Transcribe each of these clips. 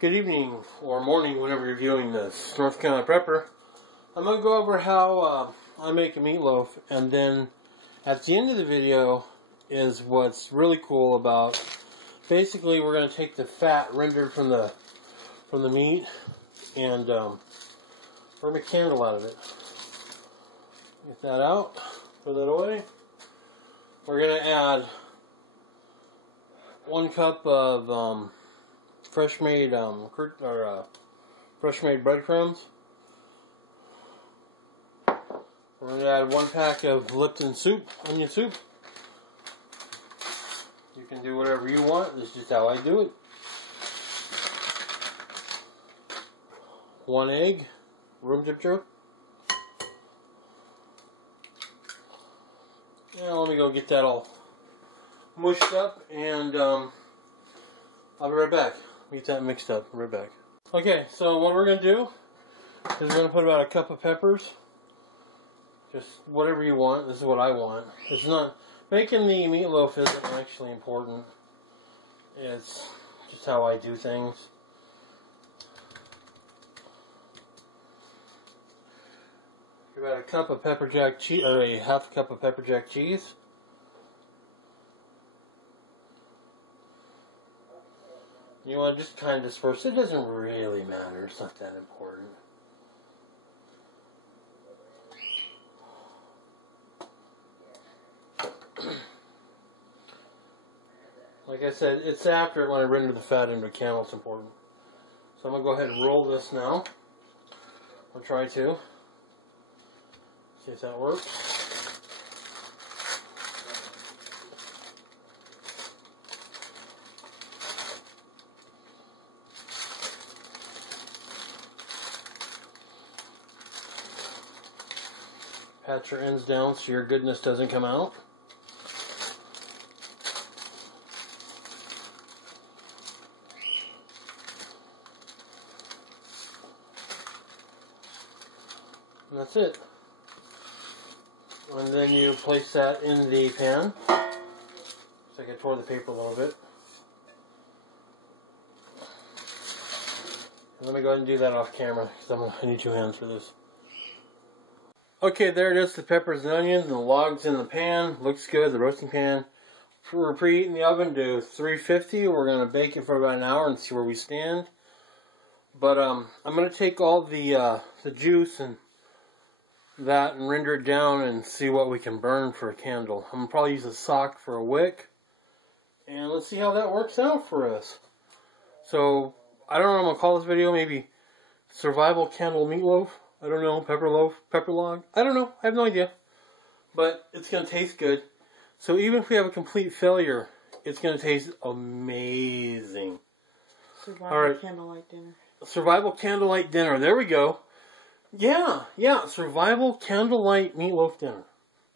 Good evening or morning whenever you're viewing this. North Carolina Prepper. I'm going to go over how I make a meatloaf, and then at the end of the video is what's really cool about. Basically, we're going to take the fat rendered from the meat and burn a candle out of it. Get that out, throw that away. We're going to add 1 cup of fresh made breadcrumbs. We're going to add 1 pack of Lipton soup, onion soup. You can do whatever you want. This is just how I do it. 1 egg, room temperature. Now let me go get that all mushed up, and I'll be right back. Get that mixed up. Right back. Okay, so what we're going to do is we're going to put about 1 cup of peppers. Just whatever you want. This is what I want. It's not making the meatloaf isn't actually important. It's just how I do things. About 1 cup of pepper jack cheese, or a half cup of pepper jack cheese. You want to just kind of disperse. It doesn't really matter. It's not that important. Like I said, it's after it when I render the fat into a candle. It's important. So I'm going to go ahead and roll this now. I'll try to. See if that works. Pat your ends down so your goodness doesn't come out. And that's it. And then you place that in the pan. So I can tore the paper a little bit. And let me go ahead and do that off camera, because I need 2 hands for this. Okay, there it is, the peppers and onions and the logs in the pan. Looks good, the roasting pan. We're preheating the oven to 350. We're going to bake it for about an hour and see where we stand. But I'm going to take all the juice and that and render it down and see what we can burn for a candle. I'm going to probably use a sock for a wick. And let's see how that works out for us. So, I don't know what I'm going to call this video. Maybe Survival Candle Meatloaf. I don't know. Pepper loaf? Pepper log? I don't know. I have no idea. But it's going to taste good. So even if we have a complete failure, it's going to taste amazing. Survival candlelight dinner. Survival candlelight dinner. There we go. Yeah. Survival candlelight meatloaf dinner.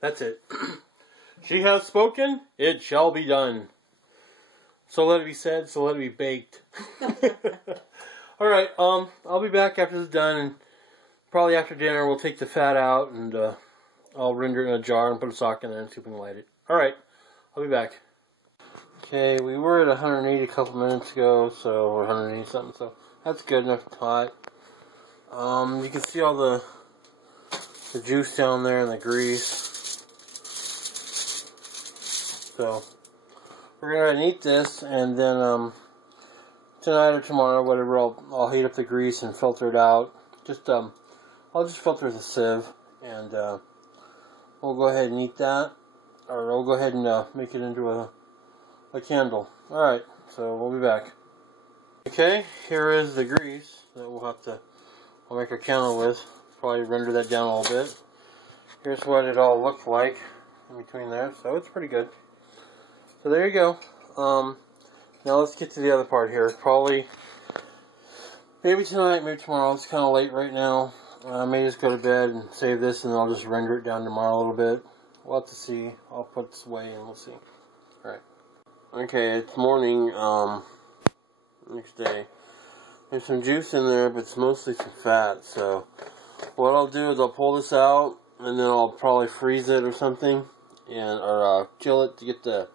That's it. She has spoken. It shall be done. So let it be said. So let it be baked. Alright. I'll be back after this is done. And probably after dinner we'll take the fat out. And I'll render it in a jar and put a sock in there and see if we can light it. Alright. I'll be back. Okay. We were at 180 a couple minutes ago. So we're 180 something. So that's good enough to hot. You can see all the juice down there and the grease. So we're gonna eat this, and then tonight or tomorrow, whatever, I'll heat up the grease and filter it out. Just I'll just filter with a sieve, and we'll go ahead and eat that, or we'll go ahead and make it into a candle. All right, so we'll be back. Okay, here is the grease that we'll make our candle with. Probably render that down a little bit. Here's what it all looked like in between there. So it's pretty good. So there you go. Now let's get to the other part here. Probably maybe tonight, maybe tomorrow. It's kind of late right now. I may just go to bed and save this, and then I'll just render it down tomorrow a little bit. We'll have to see. I'll put this away and we'll see. Alright. Okay, it's morning. Next day. There's some juice in there, but it's mostly some fat. So what I'll do is I'll pull this out, and then I'll probably freeze it or something, or chill it to get the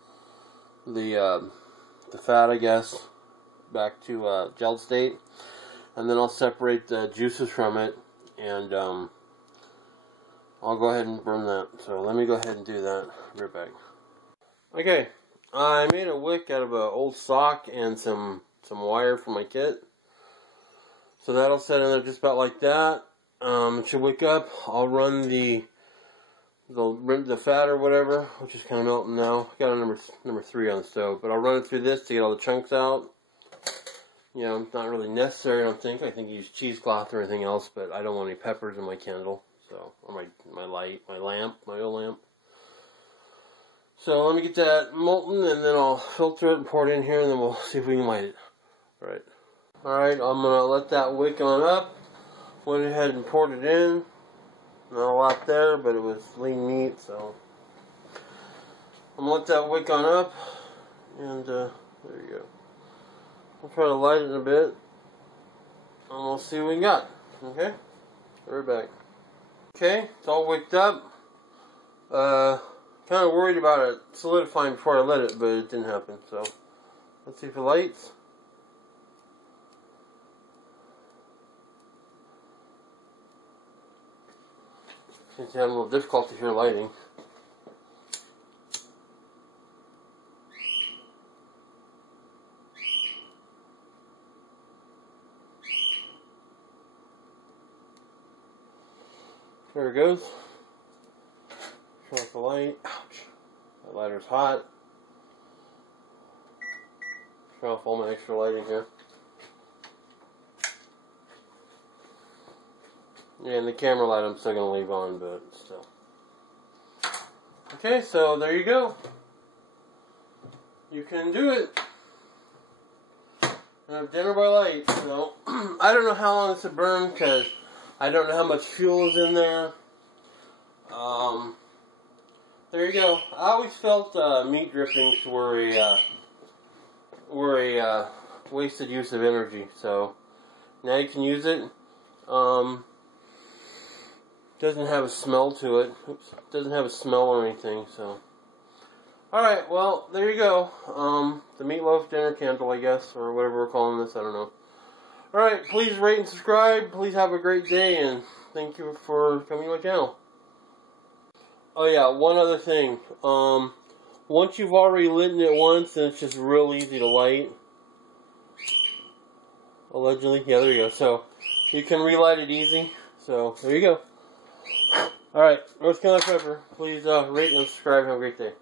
fat, I guess, back to gel state, and then I'll separate the juices from it, and I'll go ahead and burn that. So let me go ahead and do that. Be right back. Okay, I made a wick out of an old sock and some wire from my kit. So that'll set in there just about like that. It should wick up. I'll run the fat or whatever, which is kind of melting now. I got a number 3 on the stove, but I'll run it through this to get all the chunks out. You know, it's not really necessary, I don't think. I think you use cheesecloth or anything else, but I don't want any peppers in my candle, so, or my oil lamp. So let me get that molten, and then I'll filter it and pour it in here, and then we'll see if we can light it. Alright, I'm going to let that wick on up. Went ahead and poured it in. Not a lot there, but it was lean meat, so I'm going to let that wick on up, and there you go. I'll try to light it in a bit, and we'll see what we got. Okay? We're back. Okay, it's all wicked up. Kind of worried about it solidifying before I lit it, but it didn't happen, so let's see if it lights. Seems to have a little difficulty here lighting. There it goes. Turn off the light. Ouch. That lighter's hot. Turn off all my extra lighting here. Yeah, and the camera light I'm still going to leave on, but still. Okay, so there you go. You can do it. Dinner by light. So, I don't know how long this will burn because I don't know how much fuel is in there. There you go. I always felt meat drippings were a wasted use of energy. So now you can use it. Doesn't have a smell to it. Oops. Doesn't have a smell or anything. So, all right. Well, there you go. The Meatloaf dinner candle, I guess, or whatever we're calling this. I don't know. All right. Please rate and subscribe. Please have a great day, and thank you for coming to my channel. Oh yeah, one other thing. Once you've already lit it once, then it's just real easy to light. Allegedly, yeah, there you go. So you can relight it easy. So there you go. All right, North Carolina Pepper. Please rate and subscribe. Have a great day.